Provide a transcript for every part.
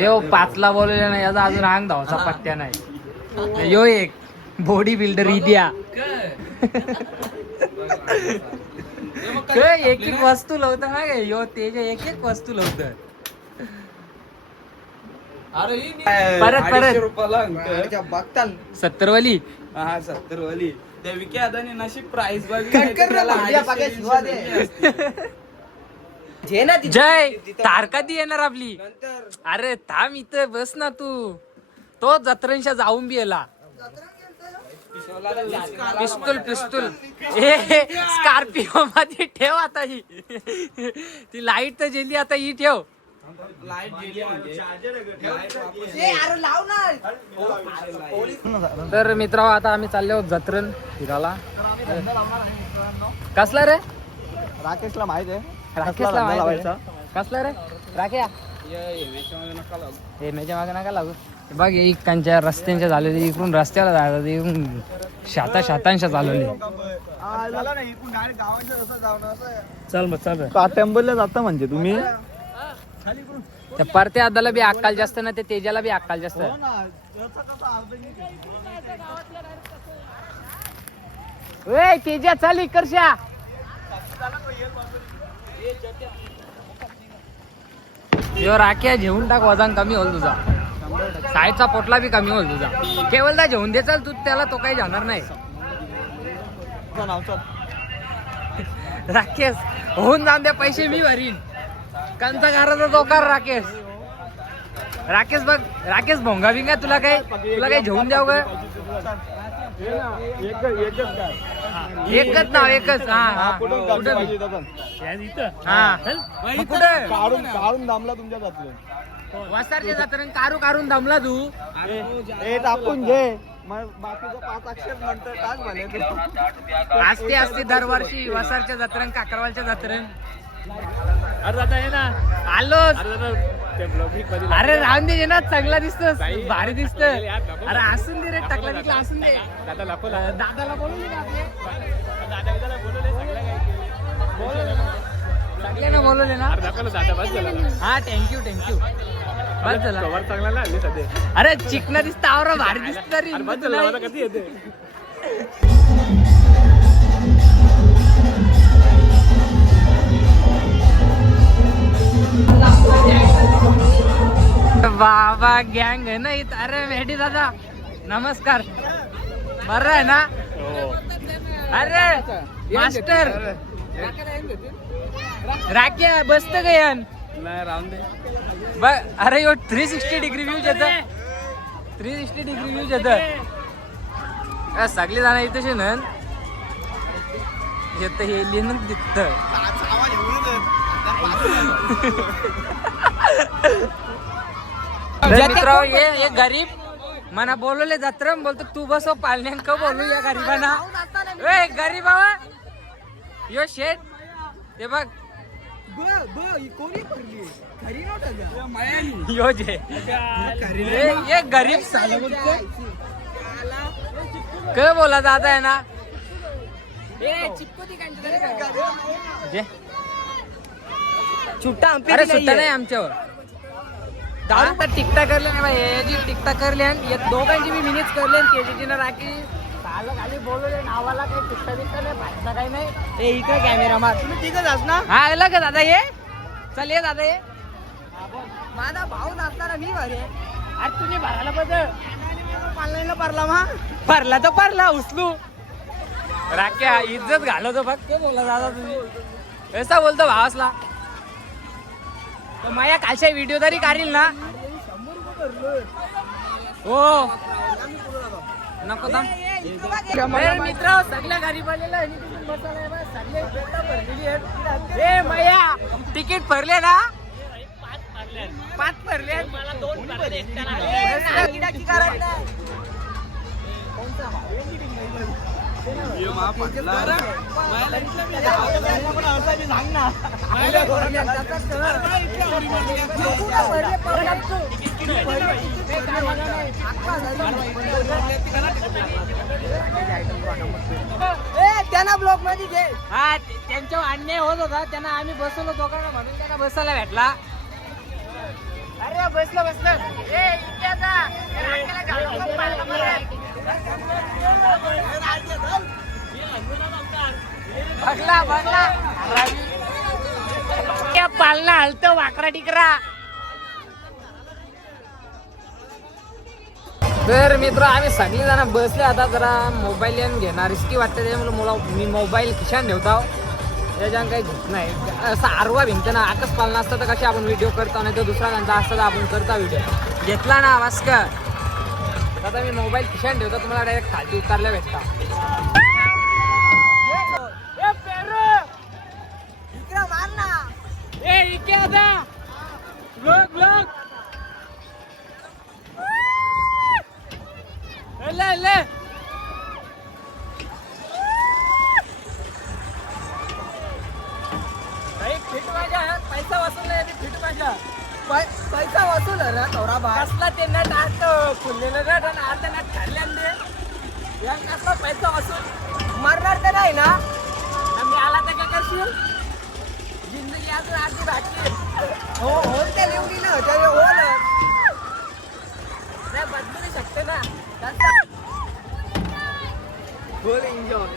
यो 5ला बोलवले नाही, याचा अजून अंग धावचा पत्त्या नाही. यो एक बॉडी बिल्डर इद्या एक एक वस्तू लावत ना गे यो तेजे एक एक वस्तू लावत. परत बघता 70 वाली. हा 70 वाली त्या विकी अदानी नशीब प्राइस जय तारका दी येणार आपली. अरे थांब इथं बस ना तू. तो जत्रेंशा जाऊन बी येला. पिस्तूल ए स्कॉर्पिओ मध्ये ठेव आता ही. ती लाईट तर गेली आता ही ठेव. तर मित्र आता आम्ही चाललो आहोत जत्रेन फिरायला. कसला रे राकेशला माहित आहे. राकेशला माहित आहे. कसला रे राख्या हे मेच्या मागे नका लागू. बघ इकांच्या रस्त्यांच्या झालेले इकडून रस्त्याला जायचं इकडून शातांशा चालवले. चल मग चल काटेंबरला जाता म्हणजे तुम्ही. त्या परत्या आदाला बी अक्काल जास्त ना ते तेजाला बी अक्काल जास्त. ए तेजा चाल इकडच्या. यो राख्या घेऊन टाक वजन कमी होईल तुझा. साईडचा पोटला बी कमी होईल तुझा. केवलदा घेऊन दे चाल तू त्याला तो काही जाणार नाही. राकेश होऊन जाऊन द्या पैसे मी भरीन. कंचा घराचा चौकार राकेश. राकेश बघ राकेश भोंगा बिंगा तुला काही घेऊन द्याव का. एकच नाव एकच. हा कुठं काढून दामला तुमच्या जातलं. वसारच्या जात्रेन काढून दमला तू. टाकून घे मग बाकीचं 5 अक्षर नंतर टाक म्हणे. असते दरवर्षी वसारच्या जत्रेन काकरवालच्या जत्रेन. अरे दादा ये ना आलो. अरे राहून दे ना चांगला दिसतोस भारी दिसत. अरे असून दे रे टाकला तिकला असून दे. दादाला बोलवले ना बोलवले ना. हा थँक्यू बस झाला. अरे चिकना दिसत आवरा भारी दिसत रे. बाबा गँग आहे ना इथं. अरे मेडी दादा नमस्कार. बरं आहे ना. अरे मास्टर राख्या बसत गयन नाही राहून दे बघ. अरे यो 360 डिग्री व्ह्यूज येत. 360 डिग्री व्ह्यूज येत. सगळे जण इथेच ना येत हे लिहिण दिसत. मित्र ये गरीब मना बोलवले जत्रा बोलतो तू बसव पालण्यांक बोलू या गरीबांना. ए गरीब बाबा यो शेट ते बघ यो जे ये गरीब काय बोला दादा आहे ना. अरे सुट्टा नाही आमच्यावर. दारू तर टिकटा करले नाही बाई. याची टिकटा करले आणि दोघांची मी मिनिट्स करले आणि त्याची ना राखी खाली बोलवले नावाला काही टिकटा बिकटा नाही भाजता काही नाही. हे इकडे कॅमेरा मार. तुम्ही तिघच आहात ना. हा आला का दादा ये. चल ये दादा ये. माझा भाऊ नाचणारा मी भरे. आज तुम्ही भरायला बदल पालण्याला पारला मा भरला तर भरला उचलू. राख्या इज्जत घालवतो बघ. काय बोला दादा तुम्ही कसा बोलतो भावासला. माया कालच्या व्हिडिओ तरी काढील ना. हो नको मित्र सगळ्या गाडी भरलेला ए माया तिकीट भरले ना. 5 भरले. मला 2 भरले. त्यांना ब्लॉक मध्ये घे. हा त्यांच्यावर अन्याय होत होता. त्यांना आम्ही बसवलो दोघांना म्हणून त्यांना बसायला भेटला. अरे बसलं ए इथे आता. राखेला घालून मग पाहिलं परत. बघला रवी पालना हलत वाकरा टिकरा. तर मित्र आम्ही सगळे जण बसले. आता जरा मोबाईल घेणार रिस्की वाटतं, त्याच्यामुळे मी मोबाईल खिशात ठेवतो. त्याच्यानं काही घेत नाही. असं आरवा भिंगतं ना, आकाश पालना असतं तर कशी आपण व्हिडिओ करतो, नाही तर दुसरा त्यांचा असतं तर आपण करता व्हिडिओ. घेतला ना वास्कर. आता मी मोबाईल खिशात ठेवतो, तुम्हाला डायरेक्ट खाली उतरल्या भेटता. पैसा वसूल फिट माझ्या पैसा वसूल रे थोडा कसला ते नट आत खुललेलं नट आणि अर्ध नट खाल्ल्याने या कसला पैसा वसूल मरणार तर नाही ना. आम्ही आला तर काय करशील. जिंदगी अजून अर्धी बाकी. हो त्या लिहून ना त्या होल नाही बदलू नाही शकते ना. फुल एन्जॉय.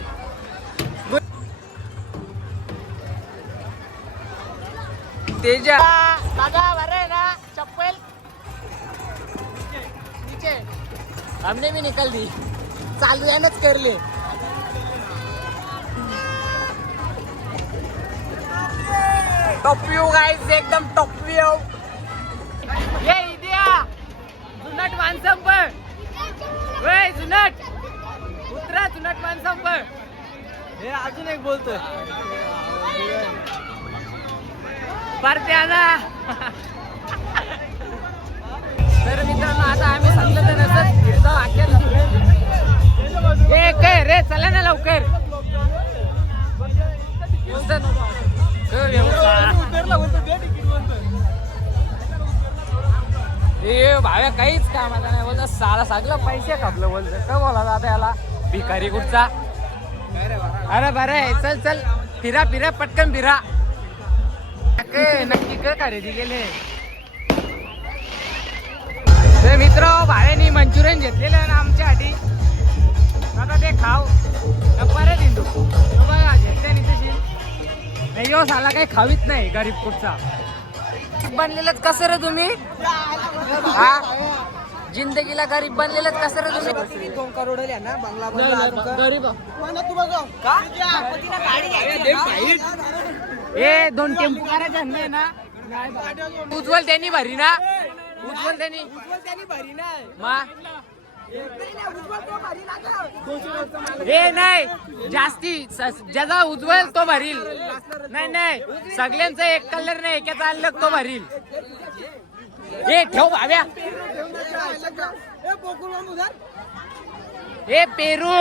तेजा दादा बरे ना चप्पल नीचे हमने भी निकल दी. चालू यानच करले. टॉप व्यू गाइस एकदम टॉप व्यू. ये इदिया जुनट माणसं पण वय जुनट उतरा जुनट माणसं पण. हे अजून एक बोलतोय परत्याला. तर मित्रांनो आता आम्ही सांगलं तर नसत फिरतो अखेर. ए काय रे चला ना लवकर. ए भाव्या काहीच कामाचा नाही बोलत. साला सगळं पैसे खापलं बोलत. का बोला आता याला भिकारी कुठचा. अरे बरं चल फिरा पटकन फिरा. नक्की काय खरेदी केले. तर मित्र भाड्याने मंचुरियन घेतलेलं ना आमच्यासाठी. आता ते खाऊ परत हिंदू बघा घेतल्या नाही यो साला काही खावीत नाही गरीब कुठचा. बनलेलंच कसं रे तुम्ही. हा जिंदगीला गरीब बनलेलंच कसं रे तुम्ही. 2 करोड ना बंगला गरीब का ए 2 टेम्पो करायचे नाही ना. उज्ज्वल त्यांनी भरी ना. उज्ज्वल त्यांनी भरी नाही हे नाही जास्ती ज्याचा उज्ज्वल तो भरील. नाही सगळ्यांचा एक कलर नाही एकाचा अलग तो भरील. हे ठेव भाव्या. हे पेरू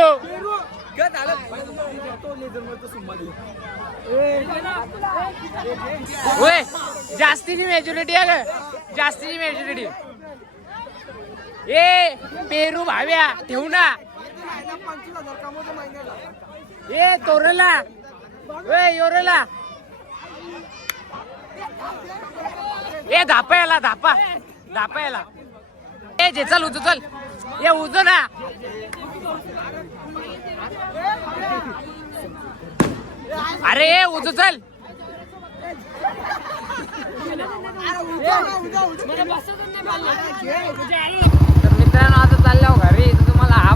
होय जास्तीची मेजॉरिटी आहे का. जास्तीची मेजॉरिटी. ए पेरू भाव्या ठेवू ना. ए तोरला ए योरला. ए धापा याला. ए जे चल उजू चल. ये उजू ना. अरे ए उजू चल. तर मित्रांनो आता चालल्यावर घरी तुम्हाला हा